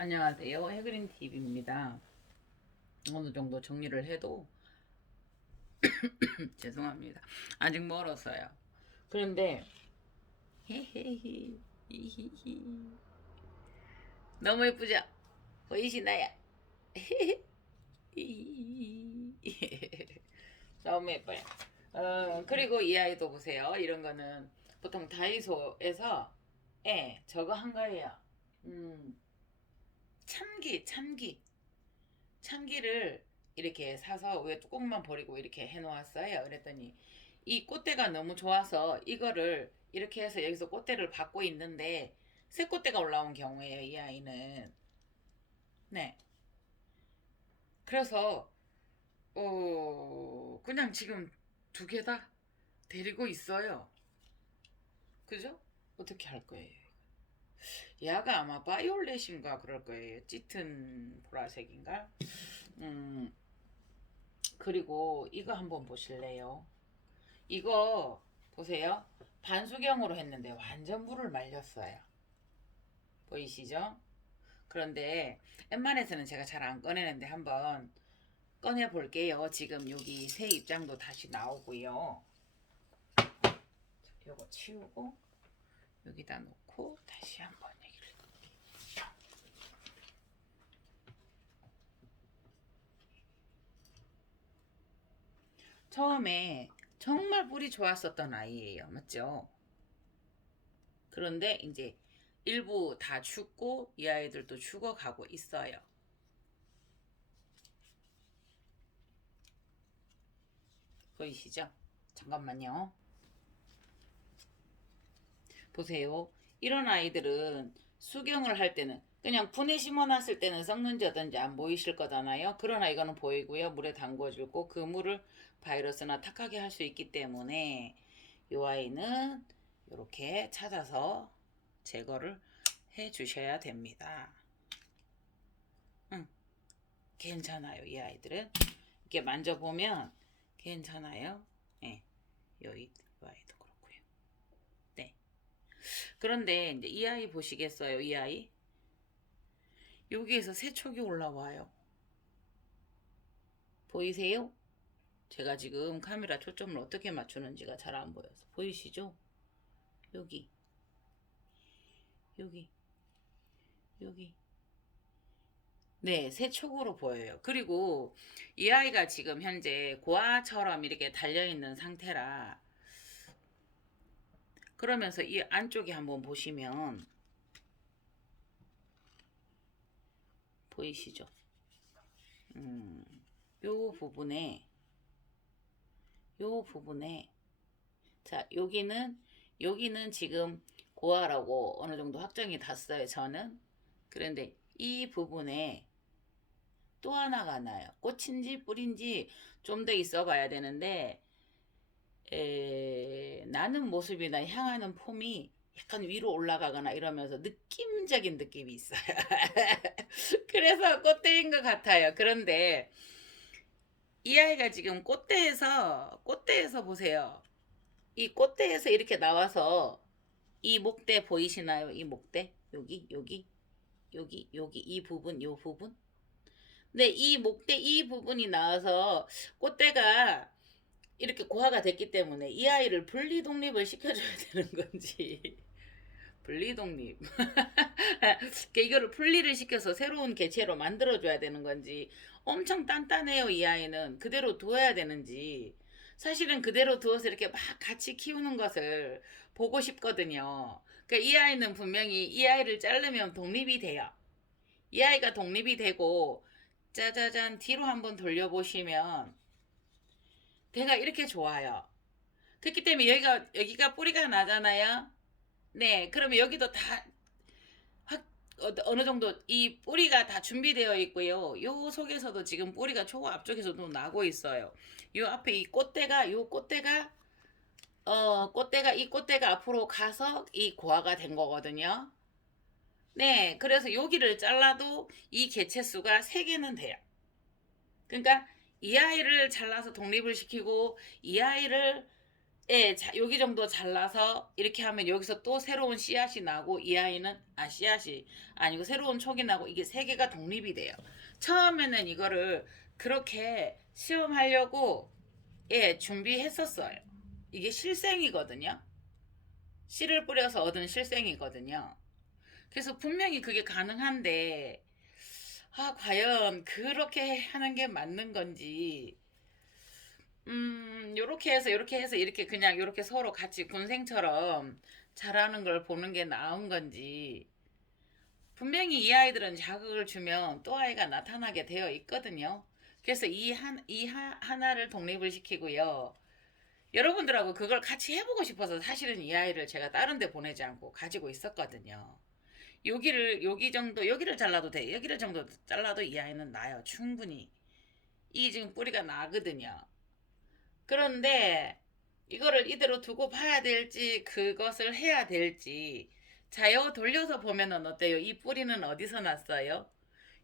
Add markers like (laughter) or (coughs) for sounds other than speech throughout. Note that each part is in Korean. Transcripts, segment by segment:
안녕하세요. 해그린 TV입니다. 어느 정도 정리를 해도 (coughs) 죄송합니다. 아직 멀었어요. 그런데 헤헤히 히히히 너무 예쁘죠? 보이시나요? (laughs) 너무 예뻐요. 어, 그리고 이 아이도 보세요. 이런 거는 보통 다이소에서 예, 저거 한 거예요. 음, 참기, 참기. 참기를 이렇게 사서 왜 뚜껑만 버리고 이렇게 해 놓았어요. 그랬더니 이 꽃대가 너무 좋아서 이거를 이렇게 해서 여기서 꽃대를 받고 있는데 새 꽃대가 올라온 경우에요. 이 아이는. 네. 그래서 어 그냥 지금 두 개 다 데리고 있어요. 그죠? 어떻게 할 거예요? 얘가 아마 바이올렛인가 그럴 거예요. 짙은 보라색인가? 음, 그리고 이거 한번 보실래요? 이거 보세요. 반수경으로 했는데 완전 물을 말렸어요. 보이시죠? 그런데 웬만해서는 제가 잘 안 꺼내는데 한번 꺼내 볼게요. 지금 여기 새 입장도 다시 나오고요. 자, 요거 치우고 여기다 놓고 다시 한번 얘기를 해볼게요. 처음에 정말 뿌리 좋았었던 아이예요. 맞죠? 그런데 이제 일부 다 죽고 이 아이들도 죽어가고 있어요. 보이시죠? 잠깐만요. 보세요. 이런 아이들은 수경을 할 때는 그냥 분에 심어놨을 때는 썩는지 어떤지 안 보이실 거잖아요. 그러나 이거는 보이고요. 물에 담궈주고 그 물을 바이러스나 탁하게 할 수 있기 때문에 이 아이는 이렇게 찾아서 제거를 해 주셔야 됩니다. 응, 괜찮아요. 이 아이들은 이렇게 만져보면 괜찮아요. 예, 여기 이 아이도 그렇고요. 네. 그런데 이제 이 아이 보시겠어요? 이 아이 여기에서 세촉이 올라와요. 보이세요? 제가 지금 카메라 초점을 어떻게 맞추는지가 잘 안 보여서 보이시죠? 여기 여기 여기 네, 세촉으로 보여요. 그리고 이 아이가 지금 현재 고아처럼 이렇게 달려있는 상태라 그러면서 이 안쪽에 한번 보시면 보이시죠? 음, 요 부분에 요 부분에 자 여기는 여기는 지금 고아라고 어느 정도 확정이 났어요 저는 그런데 이 부분에 또 하나가 나요 꽃인지 뿌린지 좀 더 있어 봐야 되는데 에, 나는 모습이나 향하는 폼이 약간 위로 올라가거나 이러면서 느낌적인 느낌이 있어요 (laughs) 그래서 꽃대인 것 같아요 그런데 이 아이가 지금 꽃대에서 꽃대에서 보세요. 이 꽃대에서 이렇게 나와서 이 목대 보이시나요? 이 목대 여기 여기 여기 여기 이 부분 요 부분. 근데 이 목대 이 부분이 나와서 꽃대가 이렇게 고화가 됐기 때문에 이 아이를 분리 독립을 시켜줘야 (laughs) 되는 건지. 분리 독립. (laughs) 이거를 분리를 시켜서 새로운 개체로 만들어줘야 되는 건지. 엄청 단단해요 이 아이는. 그대로 두어야 되는지. 사실은 그대로 두어서 이렇게 막 같이 키우는 것을 보고 싶거든요. 그러니까 이 아이는 분명히 이 아이를 자르면 독립이 돼요. 이 아이가 독립이 되고 짜자잔 뒤로 한번 돌려보시면 대가 이렇게 좋아요 그렇기 때문에 여기가 여기가 뿌리가 나잖아요 네 그러면 여기도 다 확, 어, 어느 정도 이 뿌리가 다 준비되어 있고요. 요 속에서도 지금 뿌리가 초고 앞쪽에서도 나고 있어요. 요 앞에 이 꽃대가 요 꽃대가 어 꽃대가 이 꽃대가 앞으로 가서 이 고아가 된 거거든요. 네, 그래서 여기를 잘라도 이 개체 수가 세 개는 돼요. 그러니까 이 아이를 잘라서 독립을 시키고 이 아이를 예, 자, 여기 정도 잘라서 이렇게 하면 여기서 또 새로운 씨앗이 나고 이 아이는 아 씨앗이 아니고 새로운 촉이 나고 이게 세 개가 독립이 돼요. 처음에는 이거를 그렇게 시험하려고 예 준비했었어요. 이게 실생이거든요. 씨를 뿌려서 얻은 실생이거든요. 그래서 분명히 그게 가능한데 아 과연 그렇게 하는 게 맞는 건지 음, 요렇게 해서 요렇게 해서 이렇게 그냥 요렇게 서로 같이 군생처럼 잘하는 걸 보는 게 나은 건지 분명히 이 아이들은 자극을 주면 또 아이가 나타나게 되어 있거든요. 그래서 이 한, 이 하, 하나를 독립을 시키고요. 여러분들하고 그걸 같이 해보고 싶어서 사실은 이 아이를 제가 다른 데 보내지 않고 가지고 있었거든요. 여기를, 여기 정도, 여기를 잘라도 돼. 여기를 정도 잘라도 이 아이는 나요. 충분히. 이게 지금 뿌리가 나거든요. 그런데 이거를 이대로 두고 봐야 될지 그것을 해야 될지 자요 돌려서 보면은 어때요? 이 뿌리는 어디서 났어요?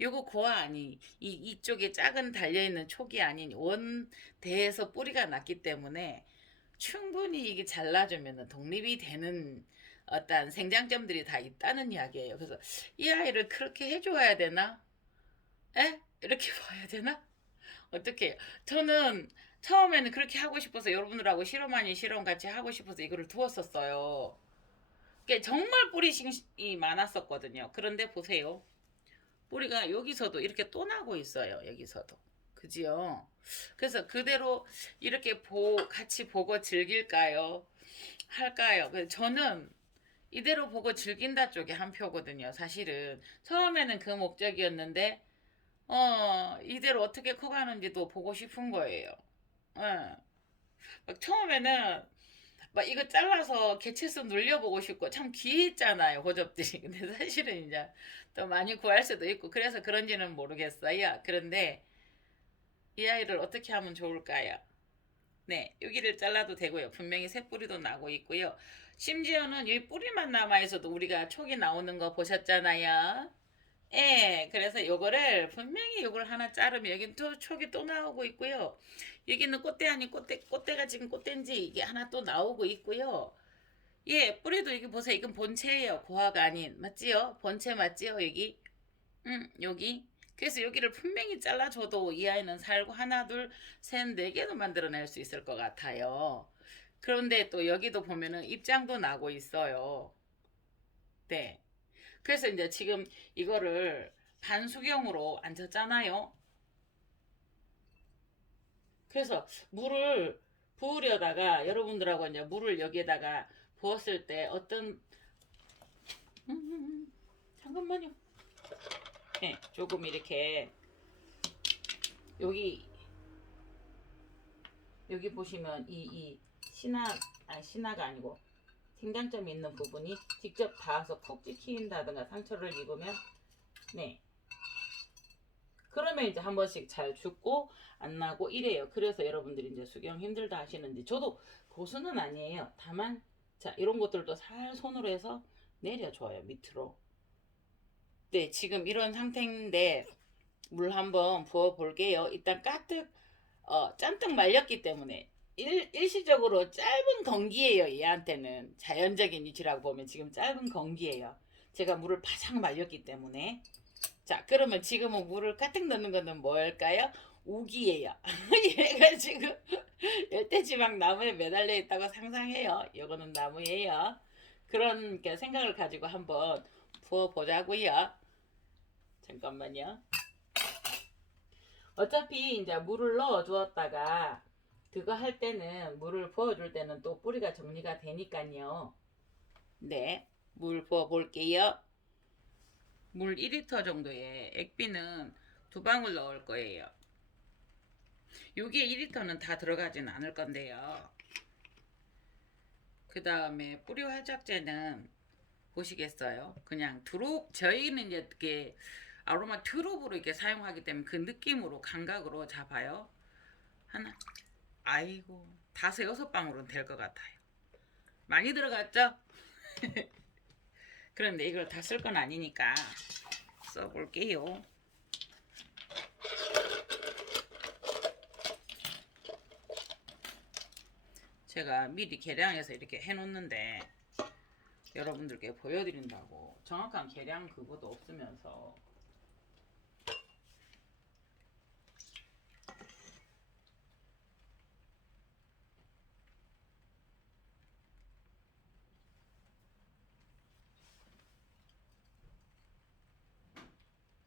요거 고아 아니 이 이쪽에 작은 달려 있는 촉이 아닌 원대에서 뿌리가 났기 때문에 충분히 이게 잘라주면은 독립이 되는 어떤 생장점들이 다 있다는 이야기예요. 그래서 이 아이를 그렇게 해줘야 되나? 에? 이렇게 (laughs) 봐야 되나? 어떻게? 저는 처음에는 그렇게 하고 싶어서 여러분들하고 실험 아닌 실험 같이 하고 싶어서 이거를 두었었어요. 그게 정말 뿌리싱이 많았었거든요. 그런데 보세요. 뿌리가 여기서도 이렇게 또 나고 있어요. 여기서도. 그지요? 그래서 그대로 이렇게 보, 같이 보고 즐길까요? 할까요? 저는 이대로 보고 즐긴다 쪽에 한 표거든요. 사실은. 처음에는 그 목적이었는데, 어, 이대로 어떻게 커가는지도 보고 싶은 거예요. 예. 막 처음에는 막 이거 잘라서 개체수 늘려보고 싶고 참 귀했잖아요 호접들이 (laughs) 근데 사실은 이제 또 많이 구할 수도 있고 그래서 그런지는 모르겠어요 그런데 이 아이를 어떻게 하면 좋을까요 네 여기를 잘라도 되고요 분명히 새뿌리도 나고 있고요 심지어는 이 뿌리만 남아있어도 우리가 촉이 나오는 거 보셨잖아요 예, 그래서 요거를 분명히 요걸 하나 자르면 여긴 또 촉이 또 나오고 있고요. 여기는 꽃대 아닌 꽃대, 꽃대가 지금 꽃대인지 이게 하나 또 나오고 있고요. 예, 뿌리도 여기 보세요. 이건 본체예요. 고화가 아닌. 맞지요? 본체 맞지요? 여기? 음, 여기. 그래서 여기를 분명히 잘라줘도 이 아이는 살고 하나, 둘, 셋, 네 개도 만들어낼 수 있을 것 같아요. 그런데 또 여기도 보면은 입장도 나고 있어요. 네. 그래서 이제 지금 이거를 반수경으로 앉혔잖아요. 그래서 물을 부으려다가 여러분들하고 이제 물을 여기에다가 부었을 때 어떤 음, 잠깐만요. 네, 조금 이렇게 여기 여기 보시면 이 이 신화 아 신화가 아니고 생장점이 있는 부분이 직접 닿아서 푹 찍힌다든가 상처를 입으면 네 그러면 이제 한 번씩 잘 죽고 안 나고 이래요. 그래서 여러분들이 이제 수경 힘들다 하시는데 저도 고수는 아니에요. 다만 자 이런 것들도 살 손으로 해서 내려줘요 밑으로. 네 지금 이런 상태인데 물 한번 부어 볼게요. 일단 까뜩 어 짠뜩 말렸기 때문에 일, 일시적으로 짧은 건기예요. 얘한테는 자연적인 위치라고 보면 지금 짧은 건기예요. 제가 물을 바싹 말렸기 때문에 자 그러면 지금은 물을 가득 넣는 거는 뭘까요? 우기예요. (laughs) 얘가 지금 열대지방 나무에 매달려 있다고 상상해요. 이거는 나무예요. 그런 게 생각을 가지고 한번 부어 보자고요. 잠깐만요. 어차피 이제 물을 넣어 주었다가 그거 할 때는 물을 부어줄 때는 또 뿌리가 정리가 되니까요. 네, 물 부어 볼게요. 물 1리터 정도에 액비는 두 방울 넣을 거예요. 여기에 1리터는 다 들어가진 않을 건데요. 그 다음에 뿌리 화작제는 보시겠어요? 그냥 드롭 저희는 이제 이렇게 아로마 트롭으로 이렇게 사용하기 때문에 그 느낌으로 감각으로 잡아요. 하나, 아이고 다섯 여섯 방울은 될 것 같아요. 많이 들어갔죠? (laughs) 그런데 이걸 다 쓸 건 아니니까 써볼게요. 제가 미리 계량해서 이렇게 해놓는데 여러분들께 보여드린다고 정확한 계량 그것도 없으면서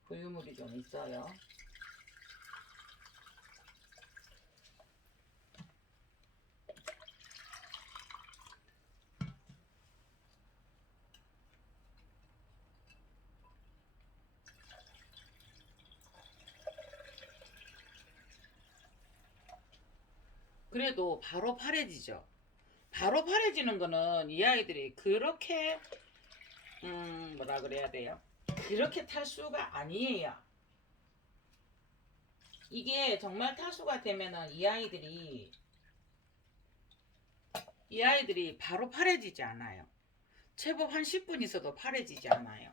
부유물이 좀 있어요. 그래도 바로 파래지죠. 바로 파래지는 거는 이 아이들이 그렇게 음 뭐라 그래야 돼요? 그렇게 탈수가 아니에요. 이게 정말 탈수가 되면은 이 아이들이 이 아이들이 바로 파래지지 않아요. 제법 한 10분 있어도 파래지지 않아요.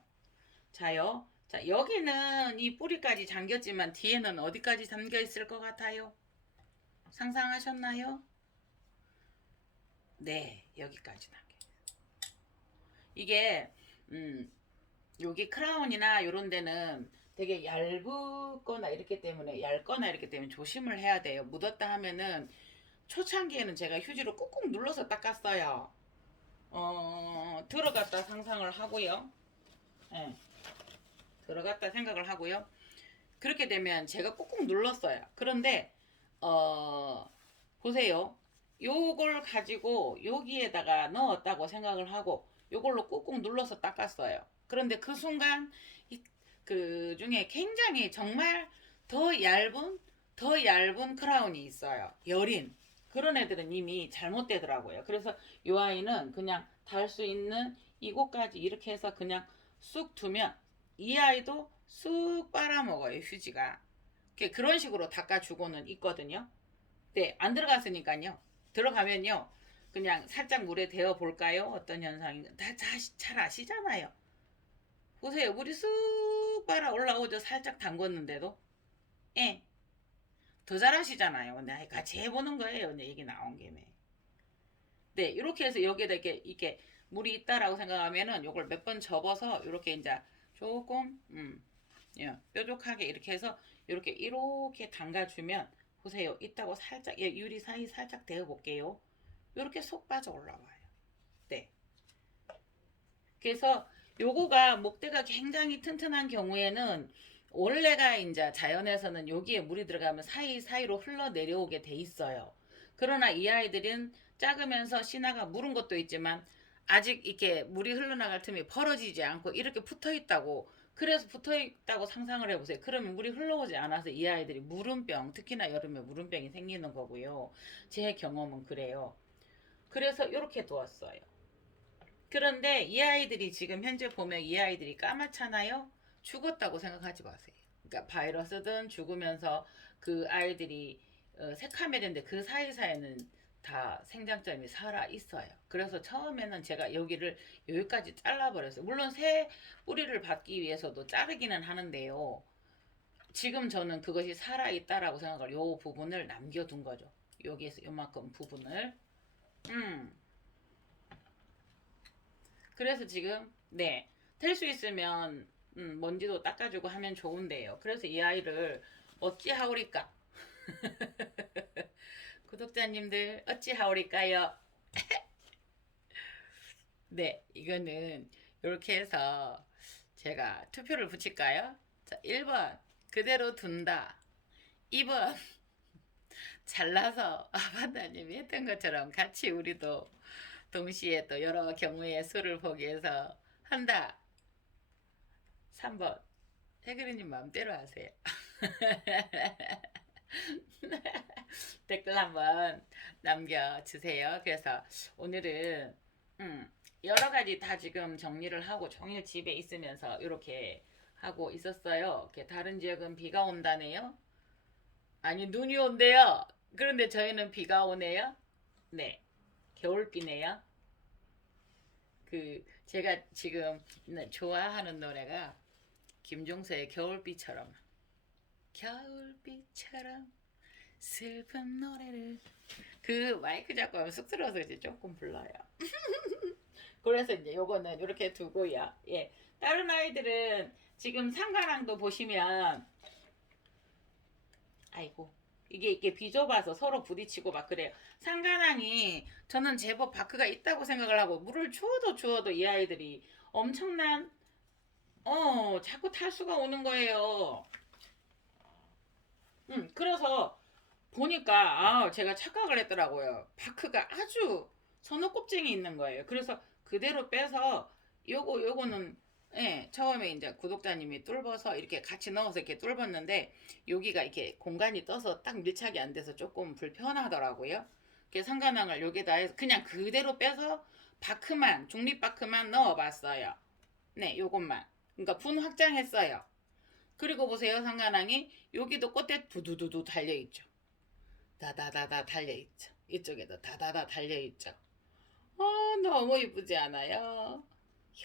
자요. 자, 여기는 이 뿌리까지 잠겼지만 뒤에는 어디까지 잠겨 있을 것 같아요? 상상하셨나요? 네, 여기까지 담겨. 이게 음, 여기 크라운이나 이런 데는 되게 얇거나 이렇기 때문에 얇거나 이렇기 때문에 조심을 해야 돼요. 묻었다 하면은 초창기에는 제가 휴지로 꾹꾹 눌러서 닦았어요. 어, 들어갔다 상상을 하고요. 예. 들어갔다 생각을 하고요. 그렇게 되면 제가 꾹꾹 눌렀어요. 그런데 어, 보세요. 요걸 가지고 여기에다가 넣었다고 생각을 하고 요걸로 꾹꾹 눌러서 닦았어요. 그런데 그 순간 이- 그 중에 굉장히 정말 더 얇은 더 얇은 크라운이 있어요. 여린 그런 애들은 이미 잘못되더라고요. 그래서 이 아이는 그냥 달 수 있는 이곳까지 이렇게 해서 그냥 쑥 두면 이 아이도 쑥 빨아먹어요 휴지가. 그런 식으로 닦아주고는 있거든요. 네, 안 들어갔으니까요. 들어가면요. 그냥 살짝 물에 데워 볼까요? 어떤 현상인가? 다, 다 잘 아시잖아요. 보세요. 물이 쑥 빨아 올라오죠. 살짝 담궜는데도. 예. 더 잘하시잖아요. 근데 같이 해보는 거예요. 내 얘기 나온 김에. 네, 이렇게 해서 여기에다 이렇게, 이렇게 물이 있다라고 생각하면은 요걸 몇 번 접어서 이렇게 이제 조금, 음, 예, 뾰족하게 이렇게 해서 이렇게 이렇게 담가주면 보세요. 있다고 살짝, 예, 유리 사이 살짝 데워 볼게요. 이렇게 속 빠져 올라와요. 네. 그래서 요거가 목대가 굉장히 튼튼한 경우에는 원래가 이제 자연에서는 여기에 물이 들어가면 사이사이로 흘러내려오게 돼 있어요. 그러나 이 아이들은 작으면서 신화가 물은 것도 있지만 아직 이렇게 물이 흘러나갈 틈이 벌어지지 않고 이렇게 붙어 있다고 그래서 붙어 있다고 상상을 해보세요. 그러면 물이 흘러오지 않아서 이 아이들이 물음병, 특히나 여름에 물음병이 생기는 거고요. 제 경험은 그래요. 그래서 이렇게 두었어요. 그런데 이 아이들이 지금 현재 보면 이 아이들이 까맣잖아요. 죽었다고 생각하지 마세요. 그러니까 바이러스든 죽으면서 그 아이들이 어, 새카매는데 그 사이사이는 다 생장점이 살아 있어요. 그래서 처음에는 제가 여기를 여기까지 잘라버렸어요. 물론 새 뿌리를 받기 위해서도 자르기는 하는데요. 지금 저는 그것이 살아 있다라고 생각을 요 부분을 남겨둔 거죠. 여기에서 요만큼 부분을. 음. 그래서 지금 네. 될 수 있으면 음, 먼지도 닦아주고 하면 좋은데요. 그래서 이 아이를 어찌 하오리까? (laughs) 구독자님들 어찌하오리까요? (laughs) 네, 이거는 이렇게 해서 제가 투표를 붙일까요? 자, 1번 그대로 둔다. 2번 (laughs) 잘라서 아바다님이 했던 것처럼 같이 우리도 동시에 또 여러 경우의 수를 보기 위해서 한다. 3번 해그리님 마음대로 하세요. (laughs) (laughs) 댓글 한번 남겨주세요. 그래서 오늘은 음, 여러 가지 다 지금 정리를 하고 종일 집에 있으면서 이렇게 하고 있었어요. 이렇게 다른 지역은 비가 온다네요. 아니 눈이 온대요. 그런데 저희는 비가 오네요. 네, 겨울비네요. 그 제가 지금 좋아하는 노래가 김종서의 겨울비처럼 겨울비처럼 슬픈 노래를 그 마이크 잡고 하면 쑥스러워서 이제 조금 불러요. (laughs) 그래서 이제 요거는 이렇게 두고요. 예. 다른 아이들은 지금 상가랑도 보시면 아이고 이게 이게 비좁아서 서로 부딪히고 막 그래요. 상가랑이 저는 제법 바크가 있다고 생각을 하고 물을 주어도 주어도 이 아이들이 엄청난 어 자꾸 탈수가 오는 거예요. 음 그래서 보니까 아 제가 착각을 했더라고요. 바크가 아주 선호 꼽쟁이 있는 거예요. 그래서 그대로 빼서 요거 요거는 예, 처음에 이제 구독자님이 뚫어서 이렇게 같이 넣어서 이렇게 뚫었는데 여기가 이렇게 공간이 떠서 딱 밀착이 안 돼서 조금 불편하더라고요. 그래서 상가망을 여기다 해서 그냥 그대로 빼서 바크만 중립 바크만 넣어봤어요. 네, 요것만. 그러니까 분 확장했어요. 그리고 보세요, 상가낭이 여기도 꽃대 두두두두 달려 있죠. 다다다다 달려 있죠. 이쪽에도 다다다 달려 있죠. 어, 너무 이쁘지 않아요?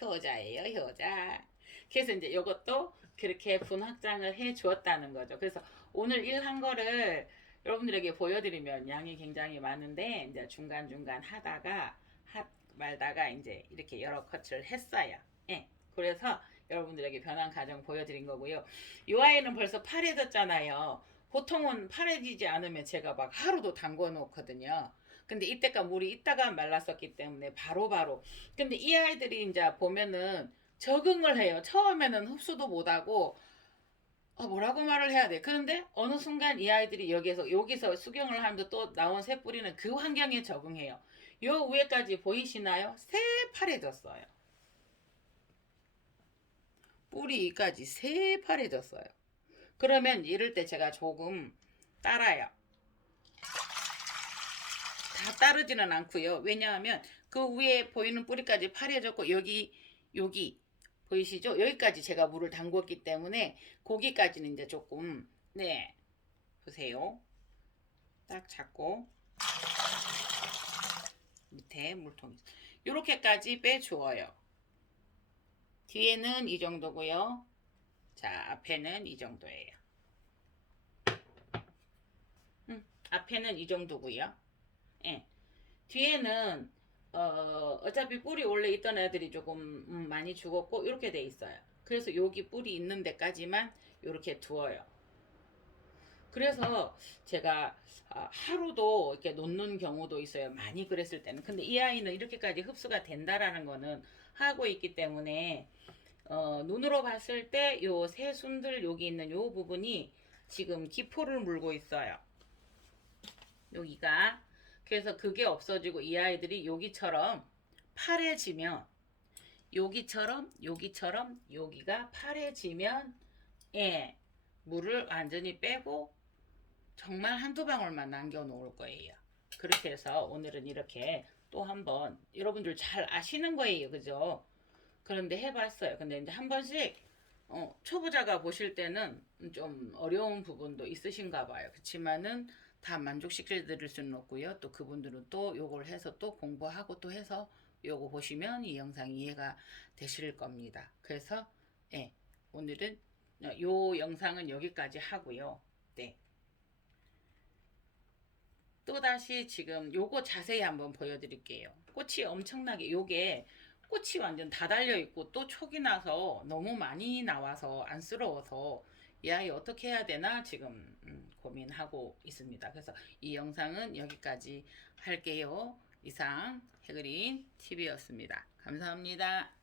효자예요, 효자. 그래서 이제 이것도 그렇게 분 확장을 해 주었다는 거죠. 그래서 오늘 일 한 거를 여러분들에게 보여드리면 양이 굉장히 많은데 이제 중간 중간 하다가 하 말다가 이제 이렇게 여러 컷을 했어요. 예. 그래서 여러분들에게 변한 과정 보여드린 거고요. 이 아이는 벌써 파래졌잖아요. 보통은 파래지지 않으면 제가 막 하루도 담궈 놓거든요. 근데 이때가 물이 있다가 말랐었기 때문에 바로 바로. 근데 이 아이들이 이제 보면은 적응을 해요. 처음에는 흡수도 못하고 어, 뭐라고 말을 해야 돼. 그런데 어느 순간 이 아이들이 여기에서 여기서 수경을 하면서 또 나온 새뿌리는 그 환경에 적응해요. 요 위에까지 보이시나요? 새파래졌어요. 뿌리까지 새파래졌어요. 그러면 이럴 때 제가 조금 따라요. 다 따르지는 않고요. 왜냐하면 그 위에 보이는 뿌리까지 파래졌고 여기 여기 보이시죠? 여기까지 제가 물을 담궜기 때문에 거기까지는 이제 조금 네 보세요. 딱 잡고 밑에 물통 이렇게까지 빼주어요. 뒤에는 이 정도고요. 자 앞에는 이 정도예요. 음, 앞에는 이 정도고요. 예. 뒤에는 어, 어차피 뿌리 원래 있던 애들이 조금 음, 많이 죽었고 이렇게 돼 있어요. 그래서 여기 뿌리 있는 데까지만 이렇게 두어요. 그래서 제가 아, 하루도 이렇게 놓는 경우도 있어요. 많이 그랬을 때는. 근데 이 아이는 이렇게까지 흡수가 된다라는 거는 하고 있기 때문에 어, 눈으로 봤을 때 요 새순들 여기 있는 요 부분이 지금 기포를 물고 있어요. 여기가 그래서 그게 없어지고 이 아이들이 여기처럼 파래지면 여기처럼 여기처럼 여기가 파래지면 예 물을 완전히 빼고 정말 한두 방울만 남겨 놓을 거예요. 그렇게 해서 오늘은 이렇게 또 한번 여러분들 잘 아시는 거예요. 그죠? 그런데 해봤어요. 근데 이제 한 번씩 어, 초보자가 보실 때는 좀 어려운 부분도 있으신가 봐요. 그렇지만은 다 만족시켜 드릴 수는 없고요. 또 그분들은 또 요걸 해서 또 공부하고 또 해서 요거 보시면 이 영상 이해가 되실 겁니다. 그래서 예, 오늘은 요 영상은 여기까지 하고요. 네. 또다시 지금 요거 자세히 한번 보여드릴게요. 꽃이 엄청나게 요게 꽃이 완전 다 달려 있고 또 촉이 나서 너무 많이 나와서 안쓰러워서 이 아이 어떻게 해야 되나 지금 음, 고민하고 있습니다. 그래서 이 영상은 여기까지 할게요. 이상 해그린 TV였습니다. 감사합니다.